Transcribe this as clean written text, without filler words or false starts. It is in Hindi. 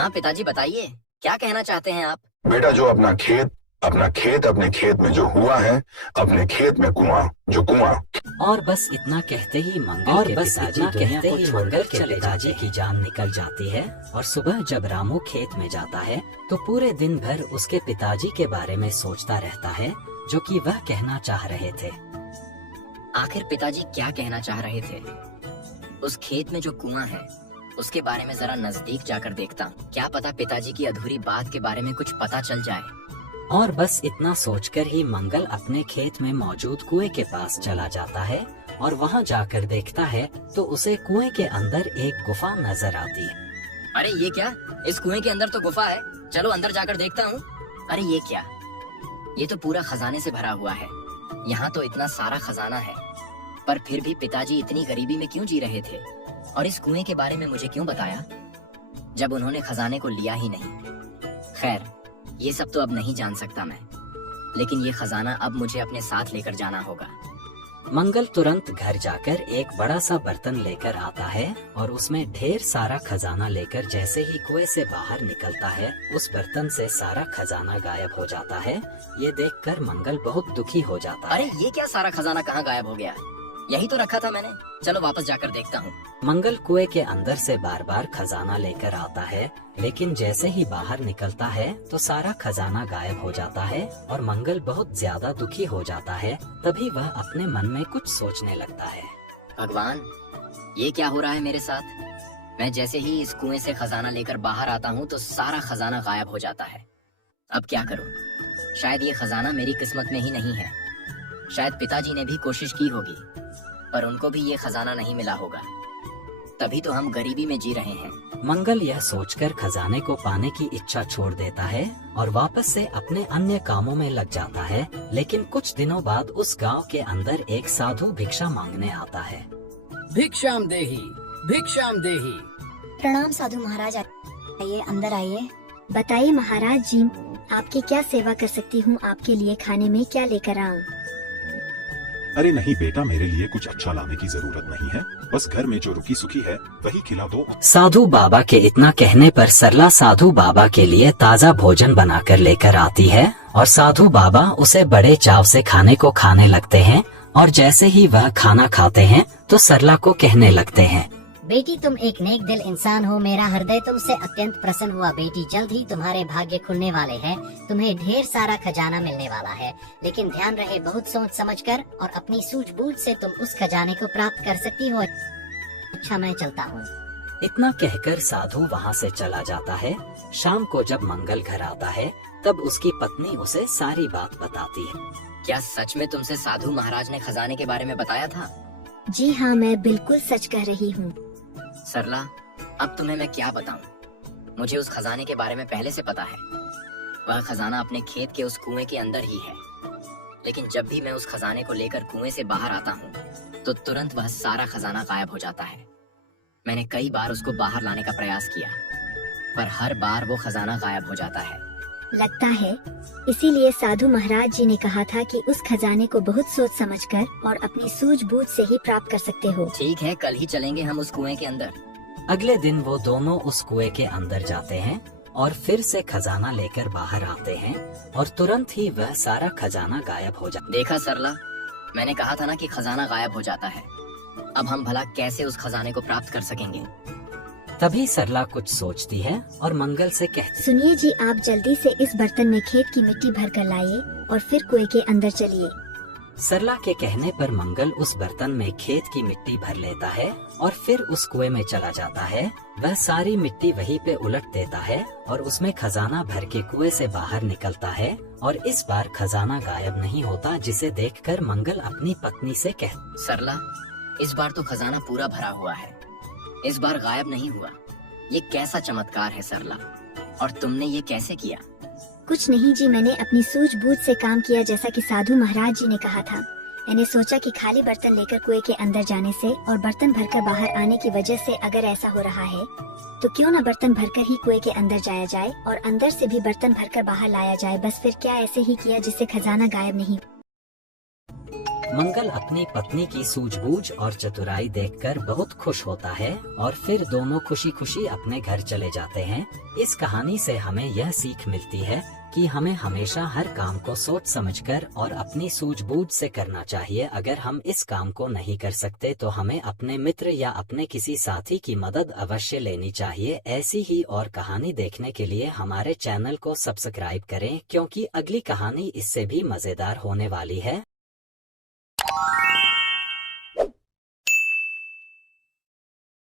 हाँ पिताजी बताइए, क्या कहना चाहते हैं आप? बेटा, जो अपने खेत में जो हुआ है, अपने खेत में कुआं, जो कुआं। और बस इतना कहते ही मंगल के पिताजी दुनिया को छोड़कर चले पिताजी की जान निकल जाती है। और सुबह जब रामू खेत में जाता है तो पूरे दिन भर उसके पिताजी के बारे में सोचता रहता है, जो कि वह कहना चाह रहे थे। आखिर पिताजी क्या कहना चाह रहे थे? उस खेत में जो कुआं है उसके बारे में जरा नजदीक जाकर देखता हूँ। क्या पता पिताजी की अधूरी बात के बारे में कुछ पता चल जाए। और बस इतना सोचकर ही मंगल अपने खेत में मौजूद कुएं के पास चला जाता है और वहां जाकर देखता है तो उसे कुएं के अंदर एक गुफा नजर आती है। अरे ये क्या? इस कुएं के अंदर तो गुफा है, चलो अंदर जाकर देखता हूँ। अरे ये क्या? ये तो पूरा खजाने से भरा हुआ है। यहाँ तो इतना सारा खजाना है, पर फिर भी पिताजी इतनी गरीबी में क्यों जी रहे थे? और इस कुएं के बारे में मुझे क्यों बताया, जब उन्होंने खजाने को लिया ही नहीं? खैर, ये सब तो अब नहीं जान सकता मैं, लेकिन ये खजाना अब मुझे अपने साथ लेकर जाना होगा। मंगल तुरंत घर जाकर एक बड़ा सा बर्तन लेकर आता है और उसमें ढेर सारा खजाना लेकर जैसे ही कुएं से बाहर निकलता है, उस बर्तन से सारा खजाना गायब हो जाता है। ये देखकर मंगल बहुत दुखी हो जाता है। अरे ये क्या, सारा खजाना कहाँ गायब हो गया? यही तो रखा था मैंने, चलो वापस जाकर देखता हूँ। मंगल कुएं के अंदर से बार बार खजाना लेकर आता है, लेकिन जैसे ही बाहर निकलता है तो सारा खजाना गायब हो जाता है और मंगल बहुत ज्यादा दुखी हो जाता है। तभी वह अपने मन में कुछ सोचने लगता है। भगवान, ये क्या हो रहा है मेरे साथ? मैं जैसे ही इस कुएं से खजाना लेकर बाहर आता हूँ तो सारा खजाना गायब हो जाता है। अब क्या करूँ? शायद ये खजाना मेरी किस्मत में ही नहीं है। शायद पिताजी ने भी कोशिश की होगी, पर उनको भी ये खजाना नहीं मिला होगा, तभी तो हम गरीबी में जी रहे हैं। मंगल यह सोचकर खजाने को पाने की इच्छा छोड़ देता है और वापस से अपने अन्य कामों में लग जाता है। लेकिन कुछ दिनों बाद उस गांव के अंदर एक साधु भिक्षा मांगने आता है। भिक्षाम देही, भिक्षाम देही। प्रणाम साधु महाराज, आइए अंदर आइए। बताइए महाराज जी, आपकी क्या सेवा कर सकती हूँ? आपके लिए खाने में क्या लेकर आऊँ? अरे नहीं बेटा, मेरे लिए कुछ अच्छा लाने की जरूरत नहीं है, बस घर में जो रुकी सुखी है वही खिला दो। साधु बाबा के इतना कहने पर सरला साधु बाबा के लिए ताज़ा भोजन बनाकर लेकर आती है और साधु बाबा उसे बड़े चाव से खाने को खाने लगते हैं। और जैसे ही वह खाना खाते हैं तो सरला को कहने लगते हैं, बेटी तुम एक नेक दिल इंसान हो, मेरा हृदय तुमसे अत्यंत प्रसन्न हुआ। बेटी जल्द ही तुम्हारे भाग्य खुलने वाले हैं, तुम्हें ढेर सारा खजाना मिलने वाला है, लेकिन ध्यान रहे बहुत सोच समझकर और अपनी सूझबूझ से तुम उस खजाने को प्राप्त कर सकती हो। अच्छा मैं चलता हूँ। इतना कहकर साधु वहाँ से चला जाता है। शाम को जब मंगल घर आता है तब उसकी पत्नी उसे सारी बात बताती है। क्या सच में तुमसे साधु महाराज ने खजाने के बारे में बताया था? जी हाँ, मैं बिल्कुल सच कह रही हूँ। सरला, अब तुम्हें मैं क्या बताऊं? मुझे उस खजाने के बारे में पहले से पता है। वह खजाना अपने खेत के उस कुएं के अंदर ही है, लेकिन जब भी मैं उस खजाने को लेकर कुएं से बाहर आता हूँ तो तुरंत वह सारा खजाना गायब हो जाता है। मैंने कई बार उसको बाहर लाने का प्रयास किया, पर हर बार वो खजाना गायब हो जाता है। लगता है इसीलिए साधु महाराज जी ने कहा था कि उस खजाने को बहुत सोच समझकर और अपनी सूझबूझ से ही प्राप्त कर सकते हो। ठीक है, कल ही चलेंगे हम उस कुएं के अंदर। अगले दिन वो दोनों उस कुएं के अंदर जाते हैं और फिर से खजाना लेकर बाहर आते हैं और तुरंत ही वह सारा खजाना गायब हो जाता है। देखा सरला, मैंने कहा था ना कि खजाना गायब हो जाता है। अब हम भला कैसे उस खजाने को प्राप्त कर सकेंगे? तभी सरला कुछ सोचती है और मंगल से कहती, सुनिए जी, आप जल्दी से इस बर्तन में खेत की मिट्टी भर कर लाइए और फिर कुएं के अंदर चलिए। सरला के कहने पर मंगल उस बर्तन में खेत की मिट्टी भर लेता है और फिर उस कुएं में चला जाता है। वह सारी मिट्टी वहीं पे उलट देता है और उसमें खजाना भर के कुएं से बाहर निकलता है और इस बार खजाना गायब नहीं होता, जिसे देखकर मंगल अपनी पत्नी से कहती, सरला, इस बार तो खजाना पूरा भरा हुआ है, इस बार गायब नहीं हुआ। ये कैसा चमत्कार है सरला, और तुमने ये कैसे किया? कुछ नहीं जी, मैंने अपनी सूझबूझ से काम किया, जैसा कि साधु महाराज जी ने कहा था। मैंने सोचा कि खाली बर्तन लेकर कुएं के अंदर जाने से और बर्तन भरकर बाहर आने की वजह से अगर ऐसा हो रहा है तो क्यों न बर्तन भरकर ही कुएं के अंदर जाया जाए और अंदर से भी बर्तन भरकर बाहर लाया जाए। बस फिर क्या ऐसे ही किया जिससे खजाना गायब नहीं। मंगल अपनी पत्नी की सूझबूझ और चतुराई देखकर बहुत खुश होता है और फिर दोनों खुशी खुशी अपने घर चले जाते हैं। इस कहानी से हमें यह सीख मिलती है कि हमें हमेशा हर काम को सोच समझकर और अपनी सूझबूझ से करना चाहिए। अगर हम इस काम को नहीं कर सकते तो हमें अपने मित्र या अपने किसी साथी की मदद अवश्य लेनी चाहिए। ऐसी ही और कहानी देखने के लिए हमारे चैनल को सब्सक्राइब करें, क्योंकि अगली कहानी इससे भी मजेदार होने वाली है।